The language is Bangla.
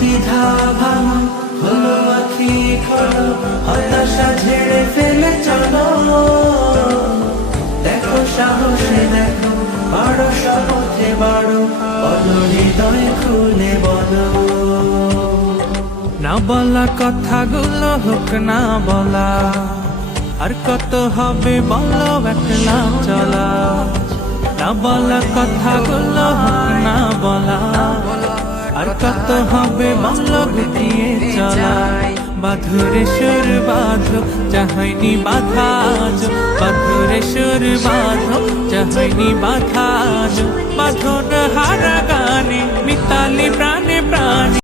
দ্বিধা ভাঙো, খোলো আখি খোলো, হতাশা ঝেড়ে ফেলে চলো। দেখো সাহসে দেখো, বাড়ো শপথে বাড়ো, বলো হৃদয় খুলে বলো। না বলা কথাগুলো হোক না বলা, আর কত হবে বলো একলা চলা। না বলা কথাগুলো হোক না বলা, আর কত হবে বলো গুটিয়ে চলা। বাঁধরে সুর বাঁধো, যাহয়নি বাধা আজ, বাঁধরে সুর বাঁধো, যাহয়নি বাধা আজ। বাঁধন হারা গানে